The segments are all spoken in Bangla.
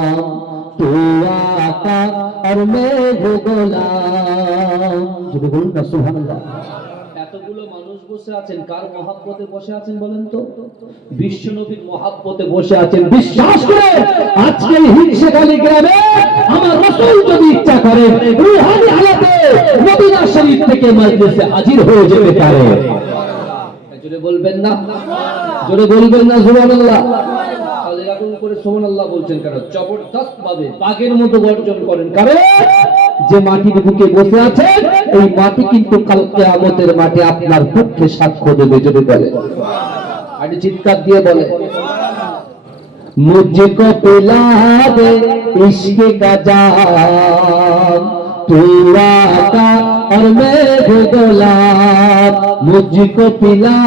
तू आका और मैं हूँ গোলাম। যদি বলুন না সুবহানাল্লাহ। এতগুলো মানুষ বসে আছেন, কার মহাব্বতে বসে আছেন বলেন তো? বিশ্ব নবীর মহাব্বতে বসে আছেন। বিশ্বাস করে আজকে হিংসেখালী গ্রামে আমার রাসূল যদি ইচ্ছা করে রূহানি হালাতে মদিনা শরীফ থেকে মজলিসে হাজির হয়ে যেতে পারে। জোরে বলবেন না? জোরে বলবেন না সুবহানাল্লাহ? তাহলে এরকম করে সুবহানাল্লাহ বলছেন কেন? জবরদস্ত ভাবে বাঘের মতো গর্জন করেন, কারণ যে মাটির বুকে বসে আছেন এই মাটি কিন্তু কাল কিয়ামতের মাঠে আপনার পক্ষে সাক্ষ্য দেবে। যদি বলে আর চিৎকার দিয়ে বলে, মুঝকো পিলা দে ইশক কা জাম, তু আকা और मैं हूँ गुलाम, मुझको पिला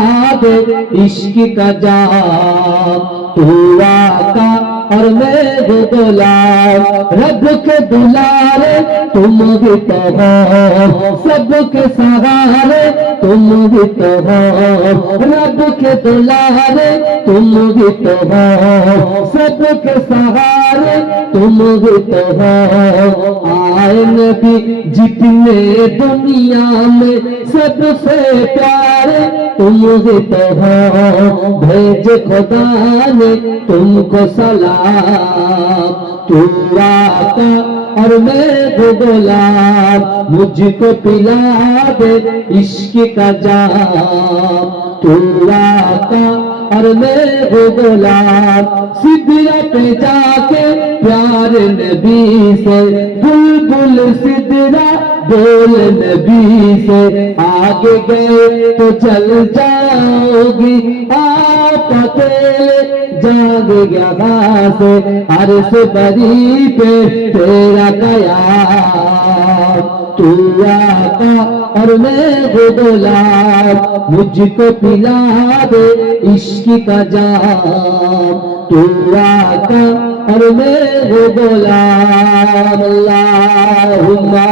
दे इश्क का जाम, तू आका और मैं हूँ गुलाम। रब के दुलारे तुम भी तो हो, सबके सहारे तुम भी तो हो, रब के दुलारे तुम भी तो हो, सबके सहारे तुम भी तो हो। आए नबी जितने दुनिया में सबसे प्यारे तुम ही तो हो, भेज खुदा ने तुमको सलाम, तू आका और मैं हूँ गुलाम, मुझको पिला दे इश्क का जाम, तू आका और मैं हूँ गुलाम। सिदरा पे जाके प्यार नबी से बुलबुल सिदरा बोल नबी से, आगे गए तो चल जाओगी आप अकेले जागे यहाँ से, अर्श बरी पे तेरा कयाम, तू आका और मैं हूँ गुलाम, मुझको पिला दे इश्क का जाम, तू आका और मैं हूँ गुलाम। अल्लाहुम्मा